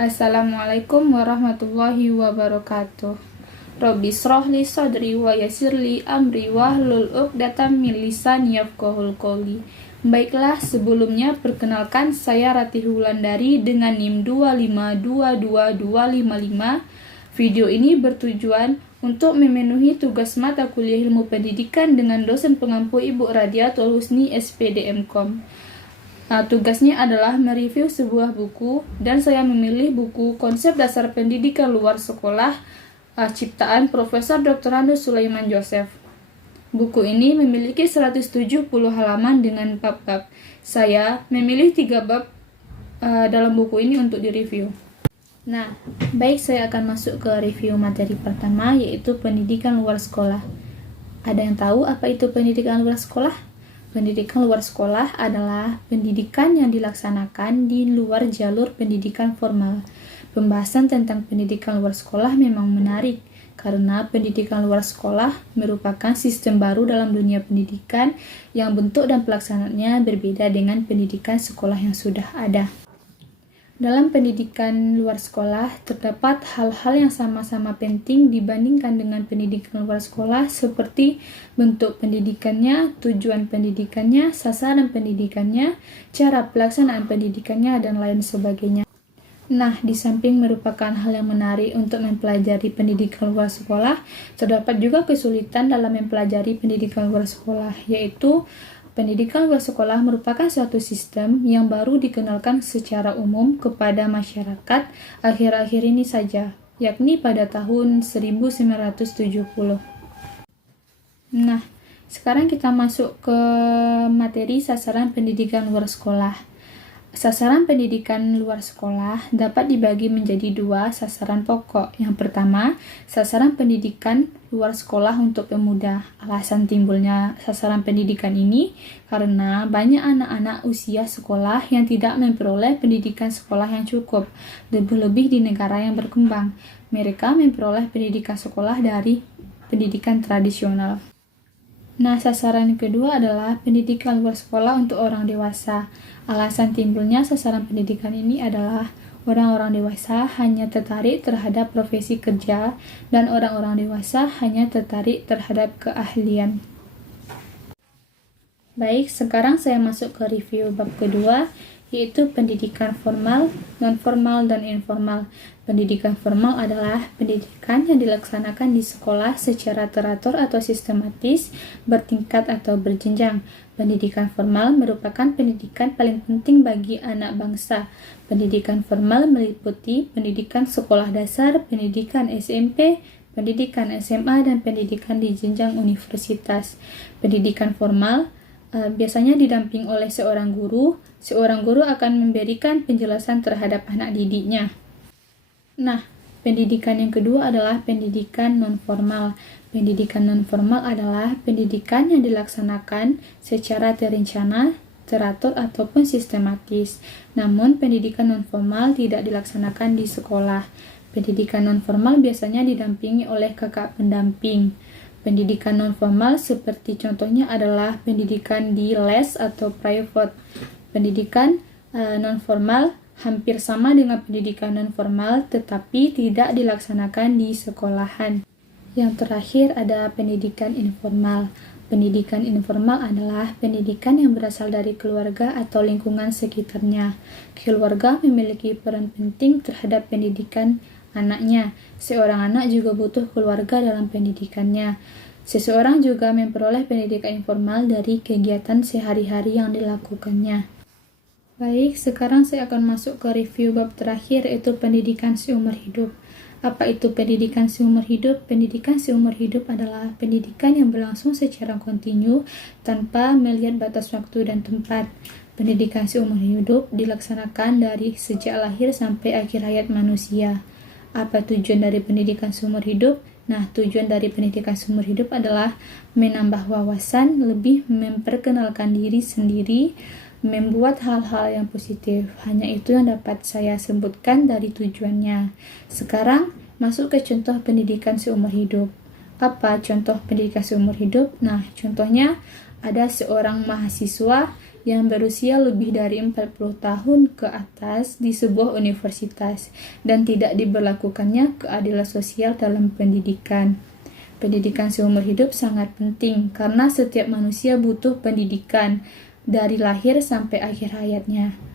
Assalamualaikum warahmatullahi wabarakatuh. Rabbi shrah li sadri wa yassir li amri wahlul 'uqdatam min lisani yafqahul qawli. Baiklah, sebelumnya perkenalkan saya Ratih Wulandari dengan NIM 2522255. Video ini bertujuan untuk memenuhi tugas mata kuliah ilmu pendidikan dengan dosen pengampu Ibu Radiatul Husni SPD MKom. Tugasnya adalah mereview sebuah buku, dan saya memilih buku Konsep Dasar Pendidikan Luar Sekolah ciptaan Profesor Dr. Andus Sulaiman Joseph. Buku ini memiliki 170 halaman dengan bab-bab. Saya memilih 3 bab dalam buku ini untuk direview. Nah, baik, saya akan masuk ke review materi pertama, yaitu pendidikan luar sekolah. Ada yang tahu apa itu pendidikan luar sekolah? Pendidikan luar sekolah adalah pendidikan yang dilaksanakan di luar jalur pendidikan formal. Pembahasan tentang pendidikan luar sekolah memang menarik, karena pendidikan luar sekolah merupakan sistem baru dalam dunia pendidikan yang bentuk dan pelaksanaannya berbeda dengan pendidikan sekolah yang sudah ada. Dalam pendidikan luar sekolah, terdapat hal-hal yang sama-sama penting dibandingkan dengan pendidikan luar sekolah, seperti bentuk pendidikannya, tujuan pendidikannya, sasaran pendidikannya, cara pelaksanaan pendidikannya, dan lain sebagainya. Nah, di samping merupakan hal yang menarik untuk mempelajari pendidikan luar sekolah, terdapat juga kesulitan dalam mempelajari pendidikan luar sekolah, yaitu pendidikan luar sekolah merupakan suatu sistem yang baru dikenalkan secara umum kepada masyarakat akhir-akhir ini saja, yakni pada tahun 1970. Nah, sekarang kita masuk ke materi sasaran pendidikan luar sekolah. Sasaran pendidikan luar sekolah dapat dibagi menjadi 2 sasaran pokok. Yang pertama, sasaran pendidikan luar sekolah untuk pemuda. Alasan timbulnya sasaran pendidikan ini karena banyak anak-anak usia sekolah yang tidak memperoleh pendidikan sekolah yang cukup, lebih-lebih di negara yang berkembang. Mereka memperoleh pendidikan sekolah dari pendidikan tradisional. Nah, sasaran kedua adalah pendidikan luar sekolah untuk orang dewasa. Alasan timbulnya sasaran pendidikan ini adalah orang-orang dewasa hanya tertarik terhadap profesi kerja, dan orang-orang dewasa hanya tertarik terhadap keahlian. Baik, sekarang saya masuk ke review bab kedua, yaitu pendidikan formal, non-formal, dan informal. Pendidikan formal adalah pendidikan yang dilaksanakan di sekolah secara teratur atau sistematis, bertingkat atau berjenjang. Pendidikan formal merupakan pendidikan paling penting bagi anak bangsa. Pendidikan formal meliputi pendidikan sekolah dasar, pendidikan SMP, pendidikan SMA, dan pendidikan di jenjang universitas. Pendidikan formal biasanya didamping oleh seorang guru. Seorang guru akan memberikan penjelasan terhadap anak didiknya. Nah, pendidikan yang kedua adalah pendidikan non-formal. Pendidikan non-formal adalah pendidikan yang dilaksanakan secara terencana, teratur, ataupun sistematis. Namun, pendidikan non-formal tidak dilaksanakan di sekolah. Pendidikan non-formal biasanya didampingi oleh kakak pendamping. Pendidikan non-formal seperti contohnya adalah pendidikan di les atau private. Pendidikan non-formal hampir sama dengan pendidikan non-formal, tetapi tidak dilaksanakan di sekolahan. Yang terakhir ada pendidikan informal. Pendidikan informal adalah pendidikan yang berasal dari keluarga atau lingkungan sekitarnya. Keluarga memiliki peran penting terhadap pendidikan anaknya. Seorang anak juga butuh keluarga dalam pendidikannya. Seseorang juga memperoleh pendidikan informal dari kegiatan sehari-hari yang dilakukannya. Baik, sekarang saya akan masuk ke review bab terakhir, yaitu pendidikan seumur hidup. Apa itu pendidikan seumur hidup? Pendidikan seumur hidup adalah pendidikan yang berlangsung secara kontinu tanpa melihat batas waktu dan tempat. Pendidikan seumur hidup dilaksanakan dari sejak lahir sampai akhir hayat manusia. Apa tujuan dari pendidikan seumur hidup? Nah, tujuan dari pendidikan seumur hidup adalah menambah wawasan, lebih memperkenalkan diri sendiri, membuat hal-hal yang positif. Hanya itu yang dapat saya sebutkan dari tujuannya. Sekarang masuk ke contoh pendidikan seumur hidup. Apa contoh pendidikan seumur hidup? Nah, contohnya ada seorang mahasiswa yang berusia lebih dari 40 tahun ke atas di sebuah universitas dan tidak diberlakukannya keadilan sosial dalam pendidikan. Pendidikan seumur hidup sangat penting karena setiap manusia butuh pendidikan dari lahir sampai akhir hayatnya.